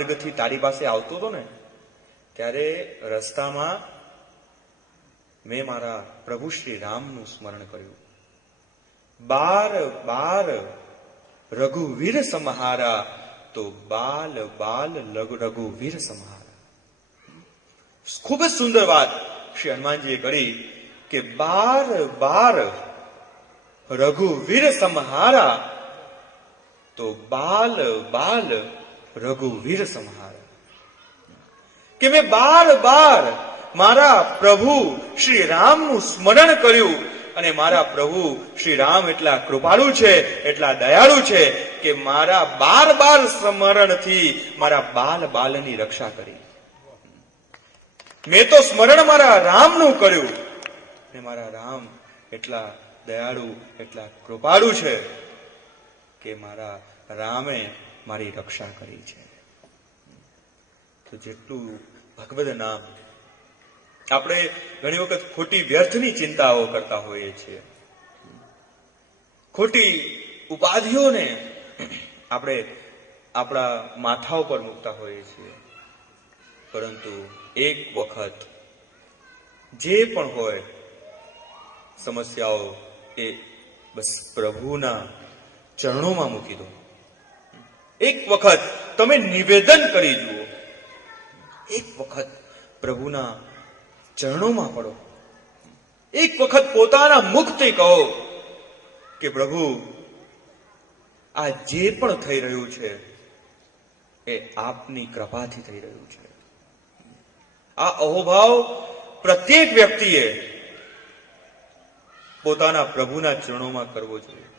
માર્ગથી તારી પાસે આવતો હતો ને ત્યારે રસ્તામાં મેં મારા પ્રભુ શ્રી રામનું સ્મરણ કર્યું. બાર બાર રઘુવીર સમહારા તો બાલ બાલ રઘુવીર સમહારા. ખૂબ જ સુંદર વાત શ્રી હનુમાનજીએ કરી કે બાર બાર રઘુવીર સમહારા તો બાલ બાલ રઘુવીર સમહારા. કે મેં બાર બાર મારા પ્રભુ શ્રી રામનું સ્મરણ કર્યું અને મારા પ્રભુ શ્રી રામ એટલા કૃપાળુ છે, એટલા દયાળુ છે કે મારા બાર બાર સ્મરણથી મારા બાલ બાલની રક્ષા કરી. મેં તો સ્મરણ મારા રામનું કર્યું અને મારા રામ એટલા દયાળુ, એટલા કૃપાળુ છે કે મારા રામે મારી રક્ષા કરી છે. તો જેટલું ભગવદ નામ, આપણે ઘણી વખત ખોટી વ્યર્થની ચિંતાઓ કરતા હોઈએ છીએ, ખોટી ઉપાધિઓને આપણે આપણા માથા ઉપર મૂકતા હોઈએ છીએ. પરંતુ એક વખત જે પણ હોય સમસ્યાઓ એ બસ પ્રભુના ચરણોમાં મૂકી દો. એક વખત તમે નિવેદન કરી જુઓ, એક વખત પ્રભુના ચરણોમાં પડો, એક વખત પોતાના મુખથી કહો કે પ્રભુ આ જે પણ થઈ રહ્યું છે એ આપની કૃપાથી થઈ રહ્યું છે. આ અહોભાવ પ્રત્યેક વ્યક્તિએ પોતાના પ્રભુના ચરણોમાં કરવો જોઈએ.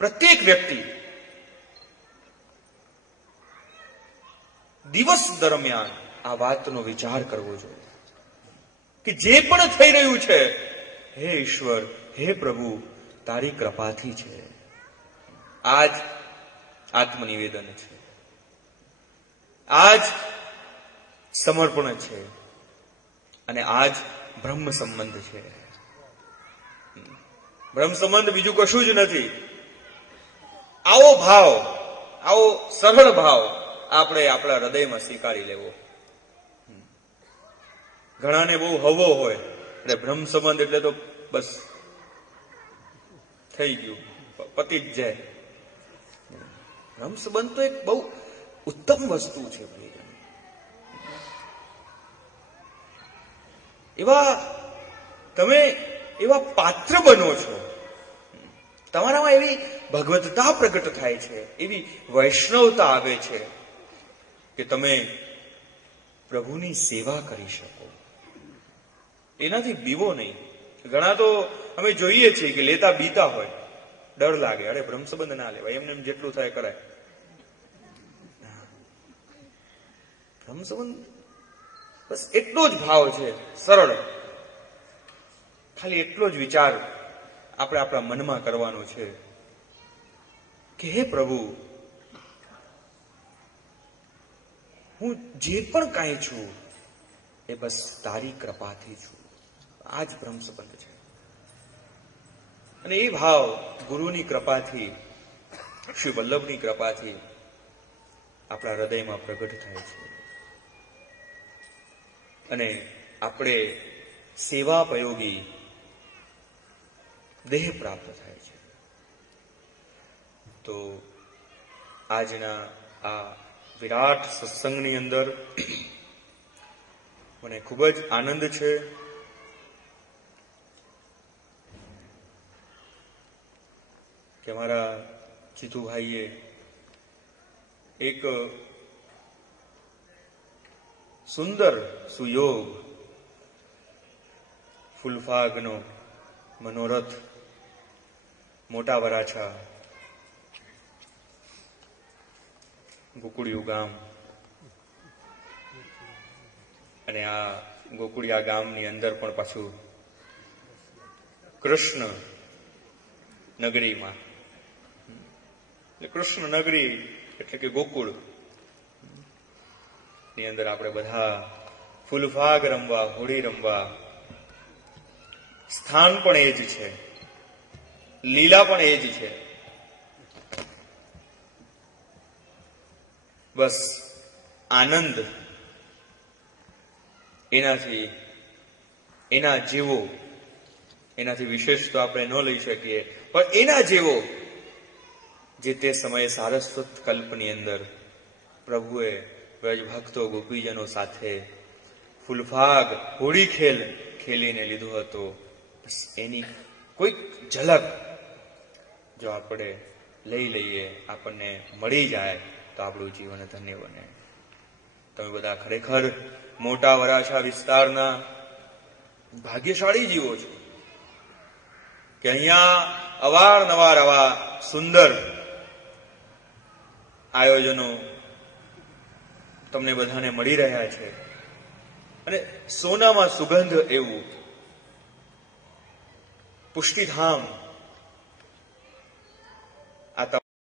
પ્રત્યેક વ્યક્તિ દિવસ દરમિયાન આ વાતનો વિચાર કરવો જોઈએ કે જે પણ થઈ રહ્યું છે, હે ઈશ્વર, હે પ્રભુ, તારી કૃપાથી છે. આ જ આત્મનિવેદન છે, આ જ સમર્પણ છે અને આ જ બ્રહ્મ સંબંધ છે. બ્રહ્મ સંબંધ બીજું કશું જ નથી. આવો ભાવ, આવો સરળ ભાવ આપણે આપણા હૃદયમાં સ્વીકારી લેવો. ઘણાને બહુ હવો હોય એટલે બ્રહ્મ સંબંધ એટલે તો બસ થઈ ગયું, પતિ જ જાય. બ્રહ્મ સંબંધ તો એક બહુ ઉત્તમ વસ્તુ છે. એવા તમે એવા પાત્ર બનો છો, તમારામાં એવી ભગવતતા પ્રગટ થાય છે, એવી વૈષ્ણવતા આવે છે કે તમે પ્રભુની સેવા કરી શકો. એનાથી બીવો નહીં. ઘણા તો અમે જોઈએ છીએ કે લેતા બીતા હોય, ડર લાગે, અરે બ્રહ્મ સંબંધ ના લેવાય, એમને જેટલું થાય કરાય. બ્રહ્મ સંબંધ બસ એટલો જ ભાવ છે, સરળ. ખાલી એટલો જ વિચાર આપણે આપણા મનમાં કરવાનો છે કે હે પ્રભુ, હું જે પણ કાંઈ છું એ બસ તારી કૃપાથી છું. આ જ બ્રહ્મ સંબંધ છે. અને એ ભાવ ગુરુની કૃપાથી, શ્રી વલ્લભની કૃપાથી આપણા હૃદયમાં પ્રગટ થાય છે અને આપણે સેવાપયોગી દેહ પ્રાપ્ત થાય છે. તો આજના આ વિરાટ સત્સંગની અંદર મને ખૂબ જ આનંદ છે. કે મારા જીતુભાઈએ એક સુંદર સુયોગ ફૂલફાગનો મનોરથ મોટા વરાછા ગોકુળિયું ગામ, અને આ ગોકુળિયા ગામની અંદર પણ પાછું કૃષ્ણ નગરીમાં, કૃષ્ણ નગરી એટલે કે ગોકુળ ની અંદર આપણે બધા ફૂલફાગ રમવા, હોળી રમવા, સ્થાન પણ એ જ છે, લીલા પણ એ જ છે. બસ આનંદ એનાથી, એના જેવો, એનાથી વિશેષ તો આપણે ન લઈ શકીએ, પણ એના જેવો જે તે સમયે સારસ્વત કલ્પની અંદર પ્રભુએ વ્રજભક્તો ગોપીજનો સાથે ફૂલફાગ હોળી ખેલ ખેલીને લીધો હતો, બસ એની કોઈક ઝલક જો આપણે લઈ લઈએ, આપણને મળી જાય તો આપણું જીવન ધન્ય બને. તમે બધા ખરેખર મોટા વરાછા વિસ્તારના ભાગ્યશાળી જીવો છો કે અહીંયા અવારનવાર આવા સુંદર આયોજનો તમને બધાને મળી રહ્યા છે. અને સોનામાં સુગંધ એવું પુષ્ટિધામ